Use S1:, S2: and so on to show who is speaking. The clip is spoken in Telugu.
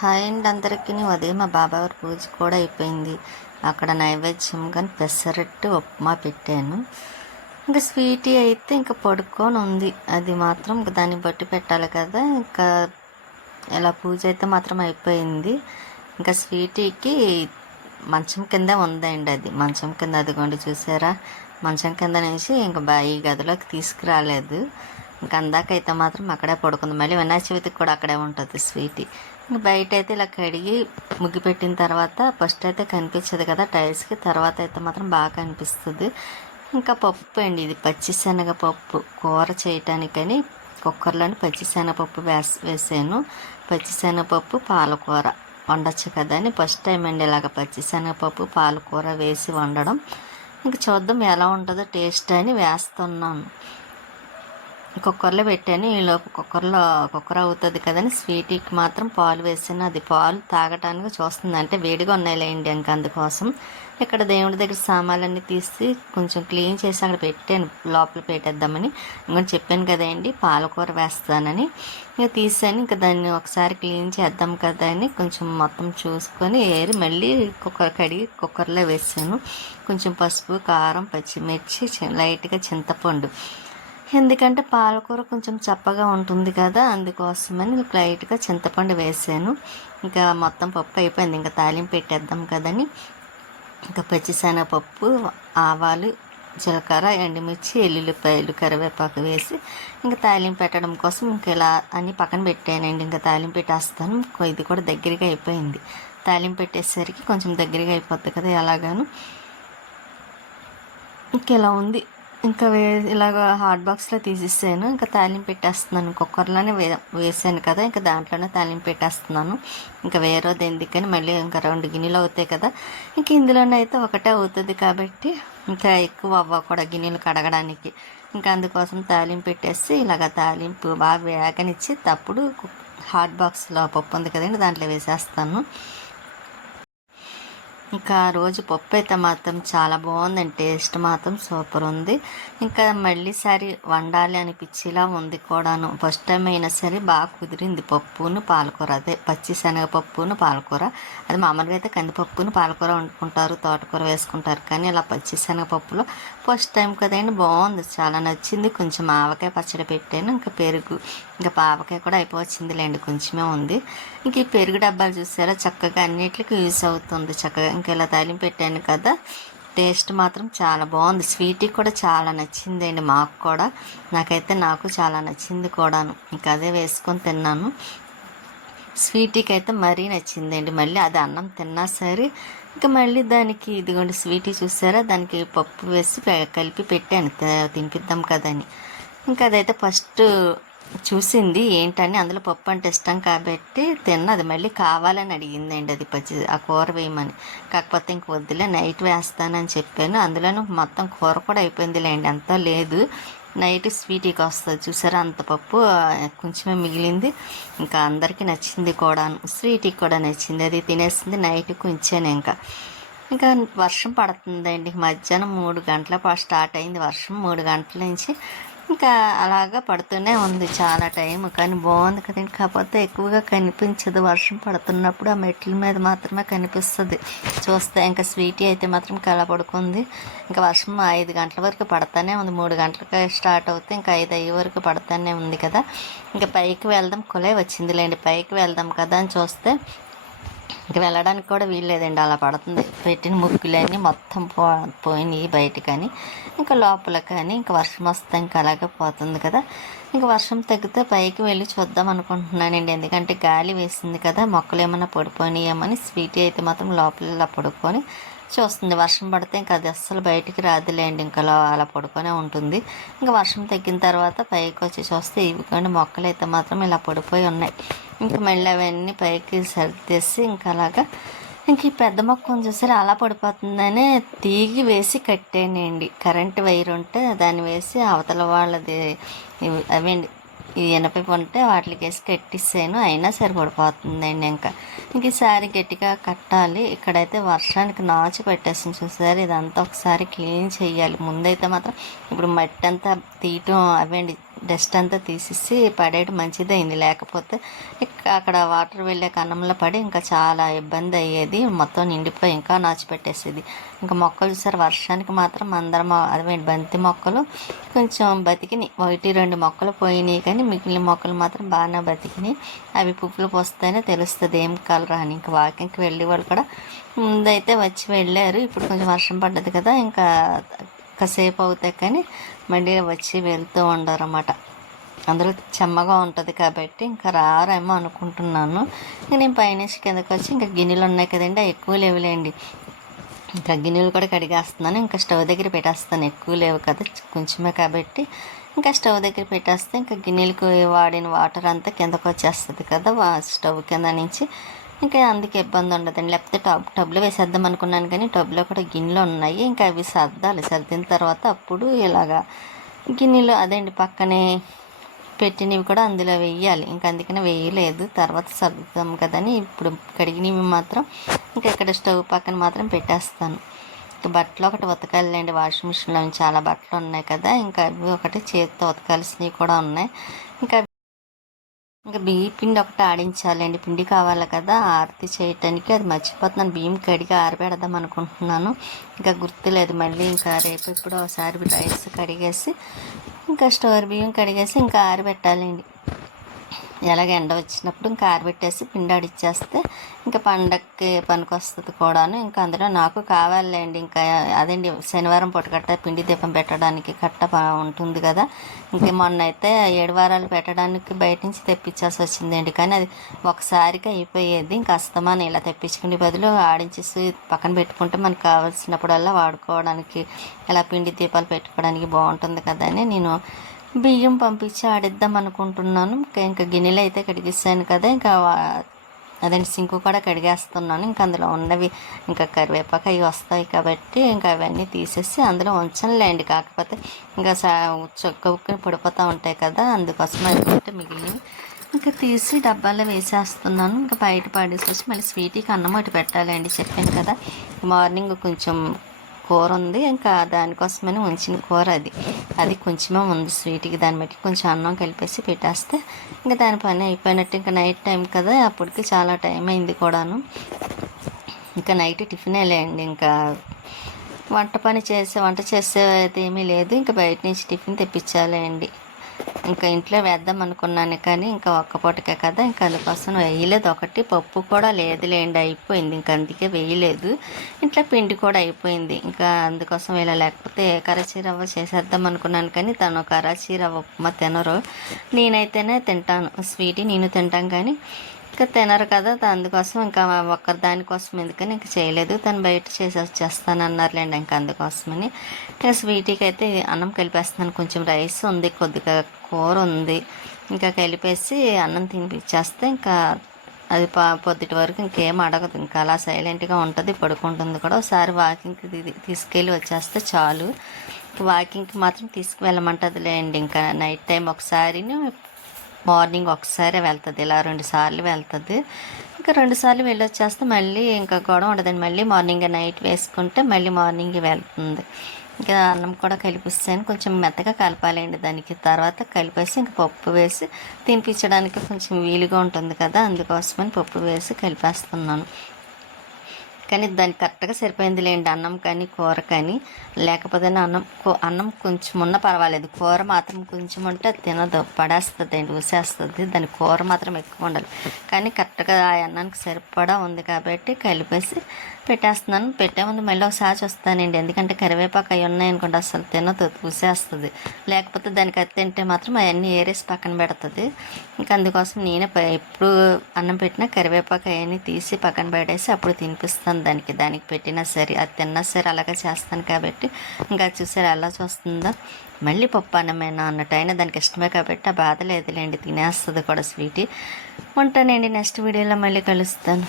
S1: హాయ్ అండి అందరికీ. ఉదయం మా బాబావారి పూజ కూడా అయిపోయింది. అక్కడ నైవేద్యం కానీ పెసరట్టు ఉప్మా పెట్టాను. ఇంకా స్వీటీ అయితే ఇంకా పడుకొని ఉంది. అది మాత్రం దాన్ని బట్టి పెట్టాలి కదా. ఇంకా ఇలా పూజ అయితే మాత్రం అయిపోయింది. ఇంకా స్వీటీకి మంచం కింద ఉందండి అది. మంచం కింద అదిగోండి చూసారా? మంచం కింద నుంచి ఇంకా బా ఈ గదిలోకి తీసుకురాలేదు. ఇంకా అందాకైతే మాత్రం అక్కడే పడుకుంది. మళ్ళీ వినాయక చవితికి కూడా అక్కడే ఉంటుంది స్వీటీ. ఇంకా బయట అయితే ఇలా కడిగి ముగ్గు పెట్టిన తర్వాత ఫస్ట్ అయితే కనిపించదు కదా టైల్స్కి తర్వాత అయితే మాత్రం బాగా కనిపిస్తుంది. ఇంకా పప్పు అండి ఇది పచ్చిశనగ పప్పు కూర చేయటానికని కుక్కర్లోని పచ్చిశనగపప్పు వేస్ వేసాను. పచ్చిశనగపప్పు పాలకూర వండొచ్చు కదా అని ఫస్ట్ టైం అండి ఇలాగ పచ్చిశనగపప్పు పాలకూర వేసి వండడం. ఇంకా చూద్దాం ఎలా ఉంటుందో టేస్ట్ అని వేస్తున్నాను. కుక్కర్లో పెట్టాను. ఈలోపు కుక్కర్లో కుక్కర్ అవుతుంది కదని స్వీట్కి మాత్రం పాలు వేసాను. అది పాలు తాగటానికి చూస్తుంది. అంటే వేడిగా ఉన్నాయిలేండి ఇంకా అందుకోసం. ఇక్కడ దేవుడి దగ్గర సామాన్లన్నీ తీసి కొంచెం క్లీన్ చేసి అక్కడ పెట్టాను. లోపల పెట్టేద్దామని. ఇంకా చెప్పాను కదండి పాలకూర వేస్తానని. ఇంకా తీసాను. ఇంకా దాన్ని ఒకసారి క్లీన్ చేద్దాం కదా అని కొంచెం మొత్తం చూసుకొని ఏరి మళ్ళీ కుక్కర్ కడిగి కుక్కర్లో వేసాను. కొంచెం పసుపు కారం పచ్చిమిర్చి లైట్గా చింతపండు. ఎందుకంటే పాలకూర కొంచెం చప్పగా ఉంటుంది కదా అందుకోసమని లైట్గా చింతపండు వేసాను. ఇంకా మొత్తం పప్పు అయిపోయింది. ఇంకా తాలింపు పెట్టేద్దాం కదని. ఇంకా పచ్చిశనగపప్పు ఆవాలు జీలకర్ర ఎండుమిర్చి ఎల్లుల్లిపాయలు కరివేపాకు వేసి ఇంకా తాలింపు పెట్టడం కోసం ఇంకా ఇలా అన్నీ పక్కన పెట్టానండి. ఇంకా తాలింపు పెట్టేస్తాను. ఇది కూడా దగ్గరగా అయిపోయింది. తాలింపు పెట్టేసరికి కొంచెం దగ్గరగా అయిపోద్ది కదా ఎలాగాను. ఇంకా ఇలా ఉంది. ఇంకా వే ఇలాగ హాట్ బాక్స్లో తీసేసాను. ఇంకా తాలింపు పెట్టేస్తున్నాను. కుక్కర్లోనే వే వేసాను కదా. ఇంకా దాంట్లోనే తాలింపు పెట్టేస్తున్నాను. ఇంకా వేరేది ఎందుకని మళ్ళీ ఇంకా రెండు గిన్నెలు అవుతాయి కదా. ఇంకా ఇందులోనే అయితే ఒకటే అవుతుంది కాబట్టి ఇంకా ఎక్కువ అవ్వ కూడా గిన్నెలు కడగడానికి. ఇంకా అందుకోసం తాలింపు పెట్టేసి ఇలాగ తాలింపు బాగా వేగనిచ్చి తప్పుడు హాట్ బాక్స్లో పప్పు ఉంది కదండి దాంట్లో వేసేస్తాను. ఇంకా ఆ రోజు పప్పు అయితే మాత్రం చాలా బాగుందండి. టేస్ట్ మాత్రం సూపర్ ఉంది. ఇంకా మళ్ళీసారి వండాలి అనిపించేలా ఉంది కూడాను. ఫస్ట్ టైం అయినా సరే బాగా కుదిరింది పప్పును పాలకూర. అదే పచ్చి శనగపప్పును పాలకూర. అది మామూలుగా అయితే కందిపప్పును పాలకూర వండుకుంటారు తోటకూర వేసుకుంటారు. కానీ ఇలా పచ్చి శనగపప్పులో ఫస్ట్ టైం కదండి. బాగుంది. చాలా నచ్చింది. కొంచెం ఆవకాయ పచ్చడి పెట్టాను. ఇంకా పెరుగు ఇంకా పావకాయ కూడా అయిపోవచ్చిందిలేండి. కొంచెమే ఉంది. ఇంక ఈ పెరుగు డబ్బాలు చూసారా? చక్కగా అన్నిటికీ యూజ్ అవుతుంది. చక్కగా ఇంకా ఇలా తాలింపు పెట్టాను కదా. టేస్ట్ మాత్రం చాలా బాగుంది. స్వీట్ కూడా చాలా నచ్చిందండి మాకు కూడా. నాకైతే నాకు చాలా నచ్చింది కూడాను. ఇంకా అదే వేసుకొని తిన్నాను. స్వీటీకి అయితే మరీ నచ్చిందండి. మళ్ళీ అది అన్నం తిన్నా సరే ఇంకా మళ్ళీ దానికి ఇదిగోండి స్వీటీ చూసారా? దానికి పప్పు వేసి కలిపి పెట్టాను తినిపిద్దాం కదని. ఇంకా అదైతే ఫస్ట్ చూసింది ఏంటని అందులో పప్పు అంటే ఇష్టం కాబట్టి తిన్నది. మళ్ళీ కావాలని అడిగిందండి అది పచ్చి ఆ కూర వేయమని. కాకపోతే ఇంక వద్దులే నైట్ వేస్తానని చెప్పాను. అందులోనూ మొత్తం కూర కూడా అయిపోయిందిలేండి అంతా లేదు. నైట్ స్వీటీకి వస్తుంది చూసారా? అంత పప్పు కొంచెమే మిగిలింది. ఇంకా అందరికీ నచ్చింది కూడా. స్వీటీకి కూడా నచ్చింది. అది తినేసింది నైట్ కొంచెం ఇంకా. ఇంకా వర్షం పడుతుందండి. మధ్యాహ్నం మూడు గంటల పా- స్టార్ట్ అయింది వర్షం మూడు గంటల నుంచి. ఇంకా అలాగా పడుతూనే ఉంది చాలా టైం కానీ బాగుంది కదండి. కాకపోతే ఎక్కువగా కనిపించదు. వర్షం పడుతున్నప్పుడు ఆ మెట్ల మీద మాత్రమే కనిపిస్తుంది. చూస్తే ఇంకా స్వీటీ అయితే మాత్రం కళ పడుకుంది. ఇంకా వర్షం ఐదు గంటల వరకు పడతానే ఉంది. మూడు గంటలకు స్టార్ట్ అవుతే ఇంకా ఐదు అయ్యే వరకు పడతానే ఉంది కదా. ఇంకా పైకి వెళ్దాం. కులే వచ్చిందిలేండి. పైకి వెళ్దాం కదా అని చూస్తే ఇంక వెళ్ళడానికి కూడా వీల్లేదండి అలా పడుతుంది. పెట్టిన ముక్కులన్నీ మొత్తం పో పోయినాయి బయట కానీ ఇంకా లోపల కానీ ఇంకా వర్షం వస్తే ఇంకా అలాగే పోతుంది కదా. ఇంకా వర్షం తగ్గితే పైకి వెళ్ళి చూద్దాం అనుకుంటున్నానండి. ఎందుకంటే గాలి వేసింది కదా మొక్కలు ఏమైనా పడిపోయినాయేమని స్వీటీ అయితే మాత్రం లోపల ఇలా పడుకొని చూస్తుంది. వర్షం పడితే ఇంకా అది అస్సలు బయటికి రాదులేండి. ఇంకా అలా పడుకొనే ఉంటుంది. ఇంకా వర్షం తగ్గిన తర్వాత పైకి వచ్చి చూస్తే ఇవి కొన్ని మొక్కలు అయితే మాత్రం ఇలా పడిపోయి ఉన్నాయి. ఇంకా మళ్ళీ అవన్నీ పైకి సర్దేసి ఇంకా అలాగా ఇంక ఈ పెద్ద మొక్క చూసారు అలా పడిపోతుందని తీగి వేసి కట్టేనండి కరెంట్ వైర్ ఉంటే దాన్ని వేసి అవతల వాళ్ళది అవండి అవేండి ఈ ఎనపై ఉంటే వాటికి వేసి కట్టిస్తాను అయినా సరిపడిపోతుందండి ఇంకా. ఇంక ఈసారి గట్టిగా కట్టాలి. ఇక్కడైతే వర్షానికి నాచు పెట్టేసింది చూసారు ఇదంతా ఒకసారి క్లీన్ చేయాలి. ముందైతే మాత్రం ఇప్పుడు మట్టి అంతా తీయటం అవండి డస్ట్ అంతా తీసేసి పడేయడం మంచిదైంది. లేకపోతే అక్కడ వాటర్ వెళ్ళే కన్నంలో పడి ఇంకా చాలా ఇబ్బంది అయ్యేది. మొత్తం నిండిపోయి ఇంకా నాచిపెట్టేసేది. ఇంకా మొక్కలు చూసారు వర్షానికి మాత్రం అందరం అదే బంతి మొక్కలు కొంచెం బతికినాయి. ఒకటి రెండు మొక్కలు పోయినాయి కానీ మిగిలిన మొక్కలు మాత్రం బాగానే బతికినాయి. అవి పువ్వులు పోస్తేనే తెలుస్తుంది ఏం కలర్ అని. ఇంకా వాకింగ్కి వెళ్ళే వాళ్ళు కూడా ముందైతే వచ్చి వెళ్ళారు. ఇప్పుడు కొంచెం వర్షం పడ్డది కదా ఇంకా ఒక్కసేపు అవుతాయి కానీ మళ్ళీ వచ్చి వెళ్తూ ఉండరు అన్నమాట అందరూ చెమ్మగా ఉంటుంది కాబట్టి ఇంకా రారేమో అనుకుంటున్నాను. నేను పైనుంచి కిందకి వచ్చి ఇంకా గిన్నెలు ఉన్నాయి కదండి ఎక్కువ లేవులేండి. ఇంకా గిన్నెలు కూడా కడిగేస్తున్నాను. ఇంకా స్టవ్ దగ్గర పెట్టేస్తాను. ఎక్కువ లేవు కదా కొంచెమే కాబట్టి. ఇంకా స్టవ్ దగ్గర పెట్టేస్తే ఇంకా గిన్నెలకు వాడిన వాటర్ అంతా కిందకు వచ్చేస్తుంది కదా స్టవ్ కింద నుంచి. ఇంకా అందుకే ఇబ్బంది ఉండదండి. లేకపోతే టబ్ టబ్లో వేసేద్దాం అనుకున్నాను కానీ టబ్లో కూడా గిన్నెలు ఉన్నాయి. ఇంకా అవి సర్దాలి. సర్దిన తర్వాత అప్పుడు ఇలాగా గిన్నెలు అదేంటి పక్కనే పెట్టినవి కూడా అందులో వేయాలి. ఇంకా అందుకనే వేయలేదు. తర్వాత సర్దుతాం కదని ఇప్పుడు కడిగినవి మాత్రం ఇంకా ఇక్కడ స్టవ్ పక్కన మాత్రం పెట్టేస్తాను. ఇంకా బట్టలు ఒకటి ఉతకాలండి వాషింగ్ మిషన్లో చాలా బట్టలు ఉన్నాయి కదా. ఇంకా అవి ఒకటి చేతితో ఉతకాల్సినవి కూడా ఉన్నాయి. ఇంకా ఇంకా బియ్య పిండి ఒకటి ఆడించాలండి. పిండి కావాలి కదా? ఆరతి చేయటానికి అది మర్చిపోతున్నాను. బియ్యం కడిగి ఆరబెడదాం అనుకుంటున్నాను. ఇంకా గుర్తులేదు మళ్ళీ ఇంకా రేపు ఇప్పుడు ఒకసారి రైస్ కడిగేసి ఇంకా స్టోర్ బియ్యం కడిగేసి ఇంకా ఆరబెట్టాలండి. ఎలాగ ఎండ వచ్చినప్పుడు ఇంకా ఆరబెట్టేసి పిండి ఆడిచ్చేస్తే ఇంకా పండగకి పనికి వస్తుంది కూడాను. ఇంకా అందులో నాకు కావాలండి ఇంకా అదేంటి శనివారం పూట కట్ట పిండి దీపం పెట్టడానికి కట్ట ఉంటుంది కదా. ఇంకా మొన్న అయితే ఏడు వారాలు పెట్టడానికి బయట నుంచి తెప్పించాల్సి వచ్చిందండి. కానీ అది ఒకసారికి అయిపోయేది. ఇంకా అస్తమానం ఇలా తెప్పించుకునే బదులు ఆడించేసి పక్కన పెట్టుకుంటే మనకు కావాల్సినప్పుడల్లా వాడుకోవడానికి ఇలా పిండి దీపాలు పెట్టుకోవడానికి బాగుంటుంది కదా అని నేను బియ్యం పంపించి ఆడిద్దాం అనుకుంటున్నాను. ఇంకా ఇంకా గిన్నెలు అయితే కడిగిస్తాను కదా. ఇంకా వా- అదండి సింకు కూడా కడిగేస్తున్నాను. ఇంకా అందులో ఉన్నవి ఇంకా కరివేపాకు అవి వస్తాయి కాబట్టి ఇంకా అవన్నీ తీసేసి అందులో ఉంచనులేండి. కాకపోతే ఇంకా చొక్క ఉక్కుని పడిపోతూ ఉంటాయి కదా. అందుకోసం అయితే మిగిలినవి. ఇంకా తీసి డబ్బాలో వేసేస్తున్నాను. ఇంకా బయట పడేసేసి మళ్ళీ స్వీట్కి అన్నం ఒకటి పెట్టాలండి. చెప్పాను కదా. మార్నింగ్ కొంచెం కూర ఉంది ఇంకా దానికోసమని ఉంచిన కూర అది. అది కొంచెమే ఉంది స్వీట్కి. దాన్ని బట్టి కొంచెం అన్నం కలిపేసి పెట్టేస్తే ఇంకా దాని పని అయిపోయినట్టు. ఇంకా నైట్ టైం కదా అప్పటికి చాలా టైం అయింది కూడాను. ఇంకా నైట్ టిఫిన్ లేండి. ఇంకా వంట పని చేసే వంట చేసేది ఏమీ లేదు. ఇంకా బయట నుంచి టిఫిన్ తెప్పించాలండి ఇంకా ఇంట్లో వేద్దాం అనుకున్నాను కానీ ఇంకా ఒక్క పూటకే కదా ఇంకా అందుకోసం వేయలేదు. ఒకటి పప్పు కూడా లేదులేండి అయిపోయింది. ఇంకా అందుకే వేయలేదు. ఇంట్లో పిండి కూడా అయిపోయింది. ఇంకా అందుకోసం ఇలా లేకపోతే కరాచీ రవ్వ చేసేద్దాం అనుకున్నాను కానీ తను కరాచీ రవ్వ ఉప్మా తినరు. నేనైతేనే తింటాను. స్వీట్ నేను తింటాను కానీ ఇంకా తినరు కదా అందుకోసం ఇంకా ఒక్కరి దానికోసం ఎందుకని ఇంకా చేయలేదు. తను బయట చేసి వచ్చేస్తాను అన్నారులేండి ఇంకా అందుకోసమని. ఇంకా స్వీట్కి అయితే అన్నం కలిపేస్తున్నాను. కొంచెం రైస్ ఉంది కొద్దిగా కూర ఉంది. ఇంకా కలిపేసి అన్నం తినిపించేస్తే ఇంకా అది పా పొద్దుటి వరకు ఇంకేం అడగదు. ఇంకా అలా సైలెంట్గా ఉంటుంది పడుకుంటుంది కూడా. ఒకసారి వాకింగ్కి తీసుకెళ్ళి వచ్చేస్తే చాలు. వాకింగ్కి మాత్రం తీసుకువెళ్ళమంటదిలేండి. ఇంకా నైట్ టైం ఒకసారి మార్నింగ్ ఒకసారి వెళ్తుంది ఇలా రెండు సార్లు వెళ్తుంది. ఇంకా రెండు సార్లు వెళ్ళొచ్చేస్తే మళ్ళీ ఇంకా గొడవ ఉండదండి. మళ్ళీ మార్నింగ్ నైట్ వేసుకుంటే మళ్ళీ మార్నింగ్ వెళ్తుంది. ఇంకా అన్నం కూడా కలిపిస్తాను కొంచెం మెత్తగా కలపాలండి దానికి. తర్వాత కలిపేసి ఇంకా పప్పు వేసి తినిపించడానికి కొంచెం వీలుగా ఉంటుంది కదా అందుకోసమని పప్పు వేసి కలిపేస్తున్నాను. కానీ దానికి కరెక్ట్గా సరిపోయింది లేండి అన్నం కానీ కూర కానీ. లేకపోతే అన్నం అన్నం కొంచెం ఉన్న పర్వాలేదు. కూర మాత్రం కొంచెం ఉంటే అది తినదు. పడేస్తుంది అండి ఊసేస్తుంది దాని కూర మాత్రం ఎక్కువ ఉండాలి. కానీ కరెక్ట్గా ఆ అన్నానికి సరిపడా ఉంది కాబట్టి కలిపేసి పెట్టేస్తున్నాను. పెట్టే ముందు మళ్ళీ ఒకసారి చూస్తానండి. ఎందుకంటే కరివేపాకు అవి ఉన్నాయనుకోండి అసలు తినదు ఊసేస్తుంది లేకపోతే దానికి అది తింటే మాత్రం అవన్నీ ఏరేసి పక్కన పెడుతుంది. ఇంకా అందుకోసం నేనే ఎప్పుడు అన్నం పెట్టినా కరివేపాకు అవన్నీ తీసి పక్కన పెట్టేసి అప్పుడు తినిపిస్తాను దానికి. దానికి పెట్టినా సరే అది తిన్నా సరే అలాగే చేస్తాను కాబట్టి. ఇంకా చూసారు ఎలా చూస్తుందో. మళ్ళీ పప్పు అన్నమేనా అన్నట్టు అయినా దానికి ఇష్టమే కాబట్టి ఆ బాధ లేదులేండి తినేస్తుంది కూడా స్వీట్. ఉంటానండి నెక్స్ట్ వీడియోలో మళ్ళీ కలుస్తాను.